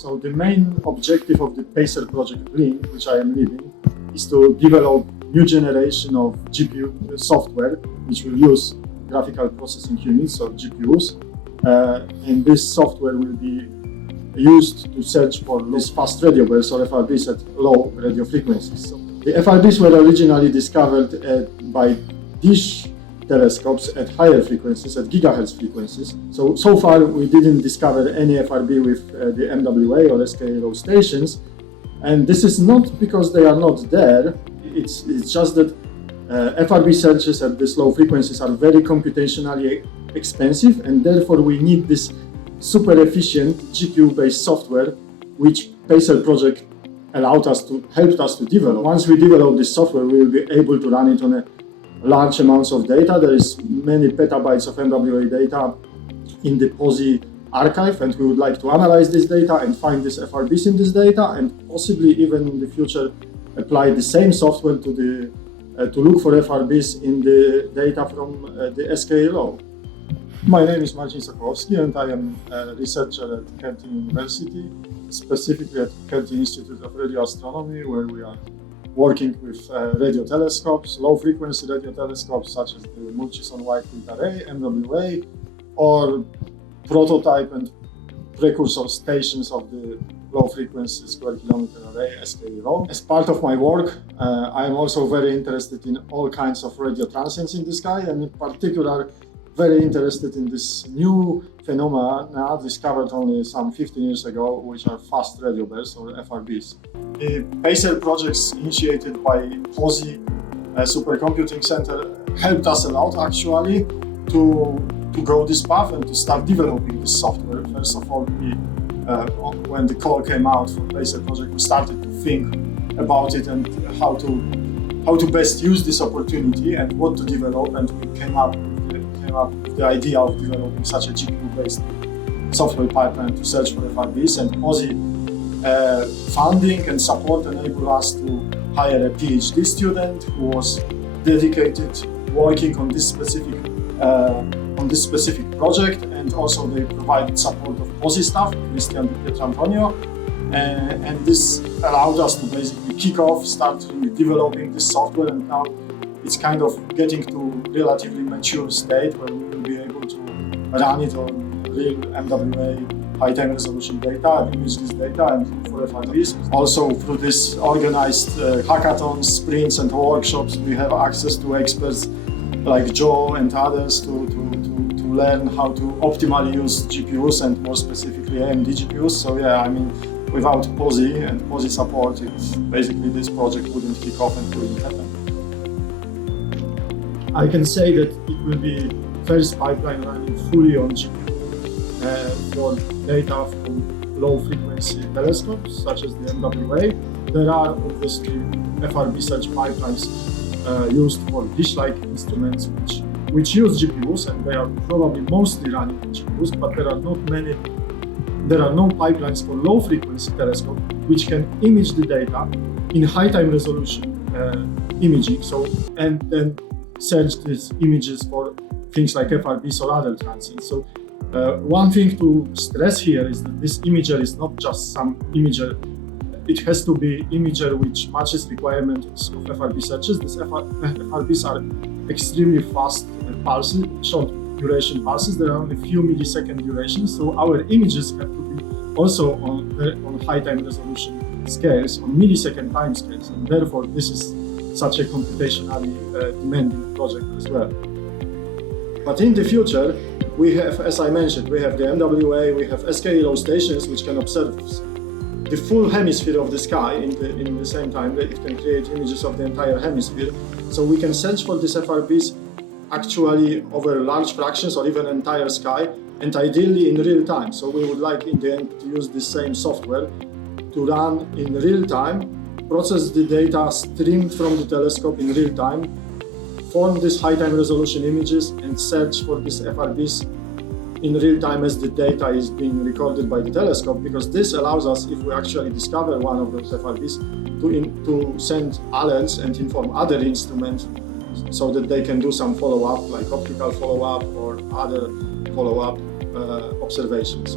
So the main objective of the PaCER project BLINK, which I am leading, is to develop new generation of GPU software, which will use graphical processing units or GPUs. And this software will be used to search for these fast radio bursts or FRBs at low radio frequencies. So the FRBs were originally discovered by dish telescopes at higher frequencies, at gigahertz frequencies. So far we didn't discover any FRB with the MWA or SKA-low stations, and this is not because they are not there. It's just that FRB searches at these low frequencies are very computationally expensive, and therefore we need this super efficient GPU-based software, which PaCER project helped us to develop. Once we develop this software, we will be able to run it on a large amounts of data. There is many petabytes of MWA data in the Pawsey archive, and we would like to analyze this data and find these FRBs in this data, and possibly even in the future apply the same software to look for FRBs in the data from the SKA-low. My name is Marcin Sokolowski, and I am a researcher at Curtin University, specifically at Curtin Institute of Radio Astronomy, where we are working with radio telescopes, low-frequency radio telescopes such as the Murchison Wide-Field Array, MWA, or prototype and precursor stations of the low-frequency square kilometer array, SKA-low. As part of my work, I am also very interested in all kinds of radio transients in the sky, and in particular very interested in this new phenomena discovered only some 15 years ago, which are fast radio bursts or FRBs. The PaCER projects initiated by Pawsey Supercomputing Centre helped us a lot actually to go this path and to start developing this software. First of all, when the call came out for PaCER project, we started to think about it and how to best use this opportunity and what to develop, and we came up with the idea of developing such a GPU-based software pipeline to search for FRBs, and Pawsey funding and support enabled us to hire a PhD student who was dedicated working on this specific project, and also they provided support of Pawsey staff, Christian and Pietrantonio, and this allowed us to basically kick off, start developing this software, and now it's kind of getting to relatively mature state where we will be able to run it on real MWA high-time resolution data and image this data and look for FRBs. Also, through this organized hackathons, sprints and workshops, we have access to experts like Joe and others to learn how to optimally use GPUs and more specifically AMD GPUs. So yeah, I mean, without Pawsey and Pawsey support, basically this project wouldn't kick off and wouldn't happen. I can say that it will be first pipeline running fully on GPU for data from low-frequency telescopes such as the MWA. There are obviously FRB search pipelines used for dish-like instruments which use GPUs, and they are probably mostly running on GPUs, but there are no pipelines for low-frequency telescope which can image the data in high-time resolution imaging, and then search these images for things like FRBs or other transients. So one thing to stress here is that this imager is not just some imager. It has to be imager which matches requirements of FRB searches. These FRBs are extremely fast pulses, short duration pulses. There are only a few millisecond durations, so our images have to be also on high-time resolution scales, on millisecond time scales, and therefore this is such a computationally demanding project as well. But in the future, we have, as I mentioned, we have the MWA, we have SKA-low stations which can observe the full hemisphere of the sky in the same time. It can create images of the entire hemisphere. So we can search for these FRBs actually over large fractions or even entire sky, and ideally in real time. So we would like in the end to use the same software to run in real time, process the data streamed from the telescope in real time, form these high-time resolution images, and search for these FRBs in real time as the data is being recorded by the telescope, because this allows us, if we actually discover one of those FRBs, to send alerts and inform other instruments so that they can do some follow-up, like optical follow-up or other follow-up observations.